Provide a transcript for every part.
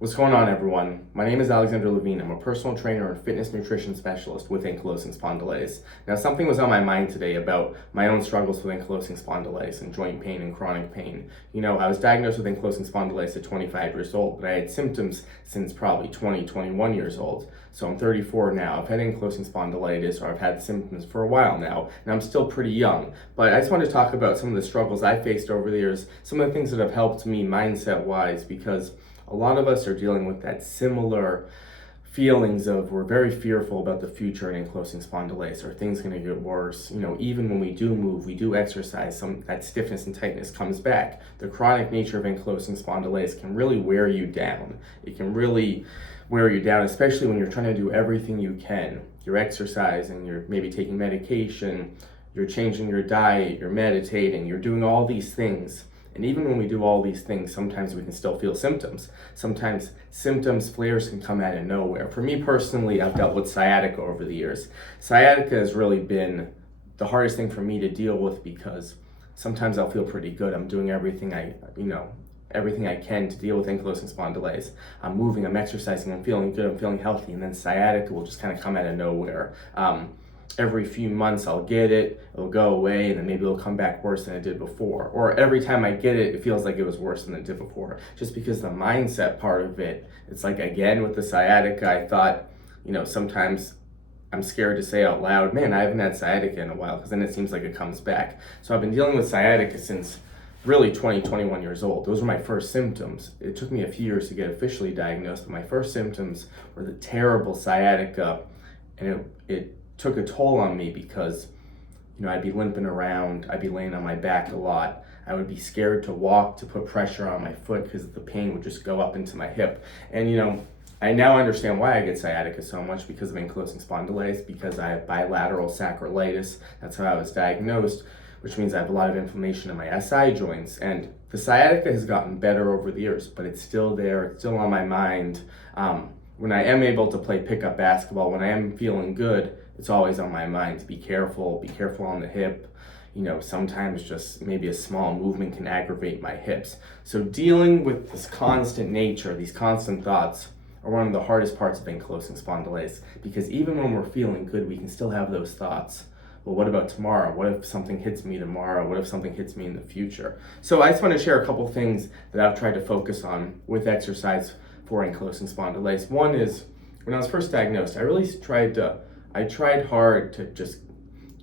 What's going on, everyone? My name is Alexander Levine. I'm a personal trainer and fitness nutrition specialist with Ankylosing Spondylitis. Now, something was on my mind today about my own struggles with Ankylosing Spondylitis and joint pain and chronic pain. I was diagnosed with Ankylosing Spondylitis at 25 years old, but I had symptoms since probably 20, 21 years old. So I'm 34 now. I've had Ankylosing Spondylitis, or I've had symptoms for a while now, and I'm still pretty young. But I just want to talk about some of the struggles I faced over the years, some of the things that have helped me mindset-wise, because a lot of us are dealing with that similar feelings of we're very fearful about the future in ankylosing spondylitis. Are things going to get worse? Even when we do move, we do exercise, that stiffness and tightness comes back. The chronic nature of ankylosing spondylitis can really wear you down. It can really wear you down, especially when you're trying to do everything you can. You're exercising, you're maybe taking medication, you're changing your diet, you're meditating, you're doing all these things. And even when we do all these things, sometimes we can still feel symptoms. Sometimes flares can come out of nowhere. For me personally, I've dealt with sciatica over the years. Sciatica has really been the hardest thing for me to deal with because sometimes I'll feel pretty good. I'm doing everything I can to deal with ankylosing spondylitis. I'm moving, I'm exercising, I'm feeling good, I'm feeling healthy, and then sciatica will just kind of come out of nowhere. Every few months I'll get it, it'll go away, and then maybe it'll come back worse than it did before. Or every time I get it, it feels like it was worse than it did before. Just because the mindset part of it, it's like, again, with the sciatica, I thought, sometimes I'm scared to say out loud, man, I haven't had sciatica in a while, because then it seems like it comes back. So I've been dealing with sciatica since really 20, 21 years old. Those were my first symptoms. It took me a few years to get officially diagnosed, but my first symptoms were the terrible sciatica, and it took a toll on me because, I'd be limping around, I'd be laying on my back a lot. I would be scared to walk, to put pressure on my foot because the pain would just go up into my hip. And, I now understand why I get sciatica so much because of ankylosing spondylitis, because I have bilateral sacroiliitis. That's how I was diagnosed, which means I have a lot of inflammation in my SI joints. And the sciatica has gotten better over the years, but it's still there, it's still on my mind. When I am able to play pickup basketball, when I am feeling good, it's always on my mind to be careful on the hip. Sometimes just maybe a small movement can aggravate my hips. So dealing with this constant nature, these constant thoughts, are one of the hardest parts of ankylosing spondylitis, because even when we're feeling good, we can still have those thoughts. Well, what about tomorrow? What if something hits me tomorrow? What if something hits me in the future? So I just want to share a couple things that I've tried to focus on with exercise for ankylosing spondylitis. One is, when I was first diagnosed, I tried hard to just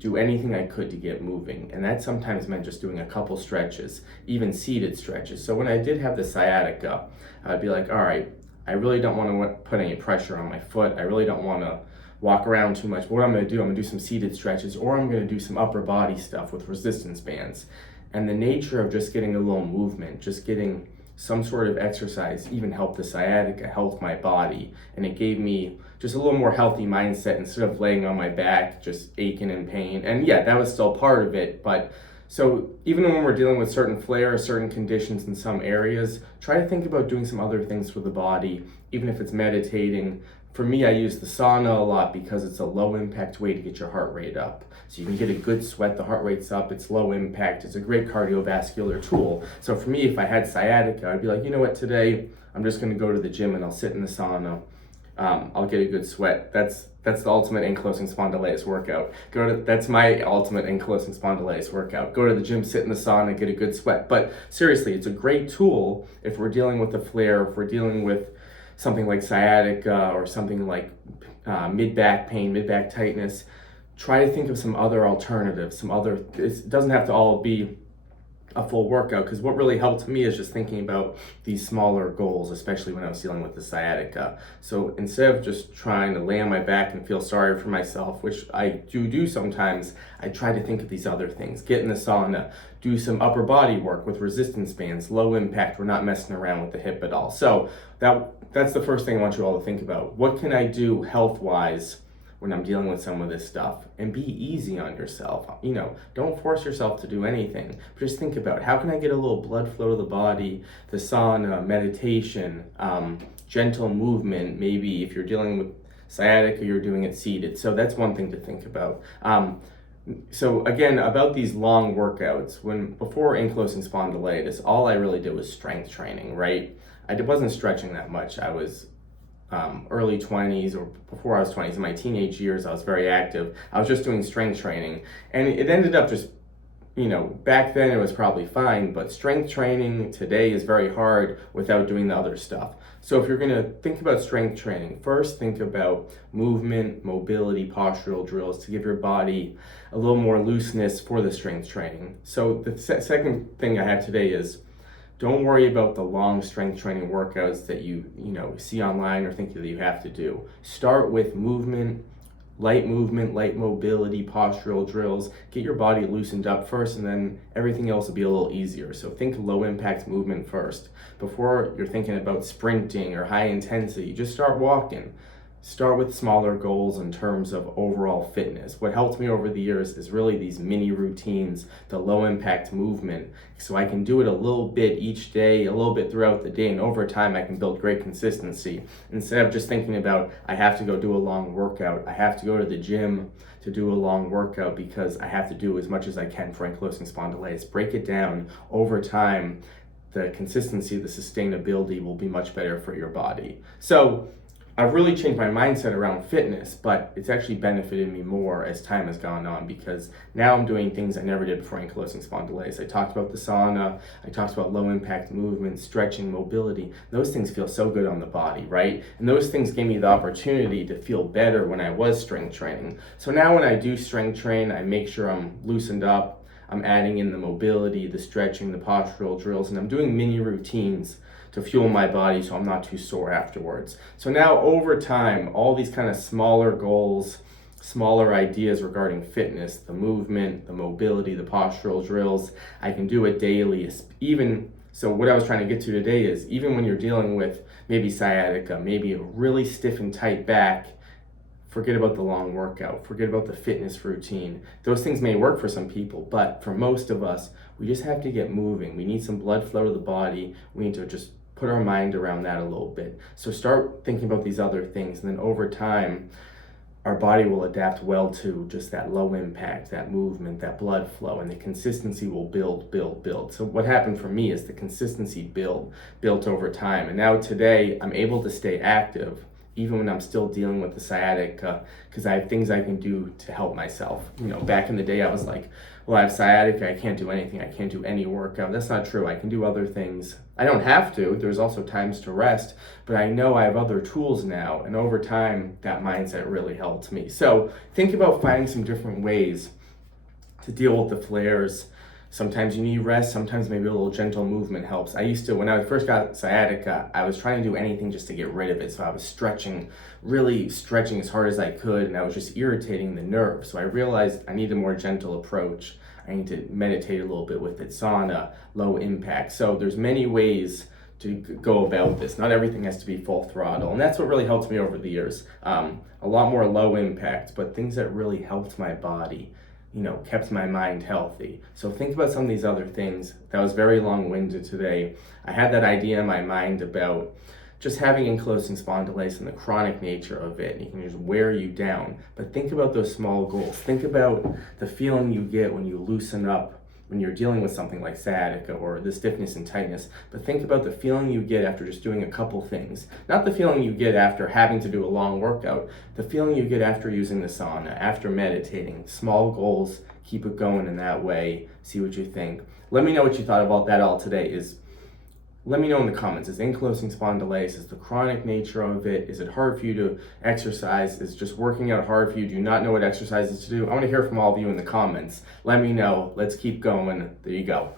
do anything I could to get moving. And that sometimes meant just doing a couple stretches, even seated stretches. So when I did have the sciatica, I'd be like, all right, I really don't want to put any pressure on my foot. I really don't want to walk around too much. But what I'm going to do some seated stretches, or I'm going to do some upper body stuff with resistance bands. And the nature of just getting a little movement, just getting some sort of exercise, even helped the sciatica, helped my body. And it gave me just a little more healthy mindset instead of laying on my back, just aching in pain. And yeah, that was still part of it. But so even when we're dealing with certain flares, certain conditions in some areas, try to think about doing some other things for the body, even if it's meditating. For me, I use the sauna a lot because it's a low impact way to get your heart rate up. So you can get a good sweat, the heart rate's up, it's low impact, it's a great cardiovascular tool. So for me, if I had sciatica, I'd be like, you know what, today I'm just gonna go to the gym and I'll sit in the sauna. I'll get a good sweat. That's the ultimate ankylosing spondylitis workout. That's my ultimate ankylosing spondylitis workout. Go to the gym, sit in the sauna, get a good sweat. But seriously, it's a great tool if we're dealing with a flare, if we're dealing with something like sciatica or something like mid-back pain, mid-back tightness. Try to think of some other alternatives, it doesn't have to all be a full workout, because what really helped me is just thinking about these smaller goals, especially when I was dealing with the sciatica. So instead of just trying to lay on my back and feel sorry for myself, which I do sometimes, I try to think of these other things. Get in the sauna, do some upper body work with resistance bands, low impact. We're not messing around with the hip at all. So that's the first thing I want you all to think about. What can I do health-wise when I'm dealing with some of this stuff? And be easy on yourself. Don't force yourself to do anything, but just think about, how can I get a little blood flow to the body? The sauna, meditation, gentle movement. Maybe if you're dealing with sciatica, you're doing it seated. So that's one thing to think about. So again, about these long workouts, before ankylosing spondylitis, all I really did was strength training, right? I wasn't stretching that much. I was early 20s, or before I was 20s, in my teenage years, I was very active. I was just doing strength training, and it ended up just, back then it was probably fine, but strength training today is very hard without doing the other stuff. So if you're going to think about strength training, first think about movement, mobility, postural drills to give your body a little more looseness for the strength training. So the second thing I have today is, don't worry about the long strength training workouts that you see online or think that you have to do. Start with movement, light mobility, postural drills. Get your body loosened up first, and then everything else will be a little easier. So think low impact movement first. Before you're thinking about sprinting or high intensity, just start walking. Start with smaller goals in terms of overall fitness. What helped me over the years is really these mini routines, the low impact movement. So I can do it a little bit each day, a little bit throughout the day, and over time I can build great consistency. Instead of just thinking about, I have to go do a long workout, I have to go to the gym to do a long workout because I have to do as much as I can for ankylosing spondylitis. Break it down over time. The consistency, the sustainability will be much better for your body. So I've really changed my mindset around fitness, but it's actually benefited me more as time has gone on, because now I'm doing things I never did before ankylosing spondylitis. I talked about the sauna, I talked about low impact movement, stretching, mobility. Those things feel so good on the body, right? And those things gave me the opportunity to feel better when I was strength training. So now when I do strength train, I make sure I'm loosened up, I'm adding in the mobility, the stretching, the postural drills, and I'm doing mini routines to fuel my body so I'm not too sore afterwards. So now over time, all these kind of smaller goals, smaller ideas regarding fitness, the movement, the mobility, the postural drills, I can do it daily. So what I was trying to get to today is, even when you're dealing with maybe sciatica, maybe a really stiff and tight back, forget about the long workout, forget about the fitness routine. Those things may work for some people, but for most of us, we just have to get moving. We need some blood flow to the body. We need to just put our mind around that a little bit. So start thinking about these other things, and then over time, our body will adapt well to just that low impact, that movement, that blood flow, and the consistency will build. So what happened for me is the consistency built over time. And now today, I'm able to stay active even when I'm still dealing with the sciatica, because I have things I can do to help myself. Back in the day, I was like, well, I have sciatica, I can't do anything, I can't do any workout. That's not true. I can do other things. I don't have to. There's also times to rest, but I know I have other tools now, and over time, that mindset really helped me. So think about finding some different ways to deal with the flares. Sometimes you need rest, sometimes maybe a little gentle movement helps. When I first got sciatica, I was trying to do anything just to get rid of it. So I was really stretching as hard as I could, and I was just irritating the nerve. So I realized I need a more gentle approach. I need to meditate a little bit with it, sauna, low impact. So there's many ways to go about this. Not everything has to be full throttle. And that's what really helped me over the years. A lot more low impact, but things that really helped my body, kept my mind healthy. So think about some of these other things. That was very long-winded today. I had that idea in my mind about just having ankylosing spondylitis and the chronic nature of it. It can just wear you down. But think about those small goals. Think about the feeling you get when you loosen up, when you're dealing with something like sciatica or the stiffness and tightness. But think about the feeling you get after just doing a couple things. Not the feeling you get after having to do a long workout, the feeling you get after using the sauna, after meditating. Small goals, keep it going in that way, see what you think. Let me know what you thought about that all today. Let me know in the comments, is ankylosing spondylitis, is the chronic nature of it, is it hard for you to exercise, is just working out hard for you, do you not know what exercises to do? I want to hear from all of you in the comments. Let me know, let's keep going, there you go.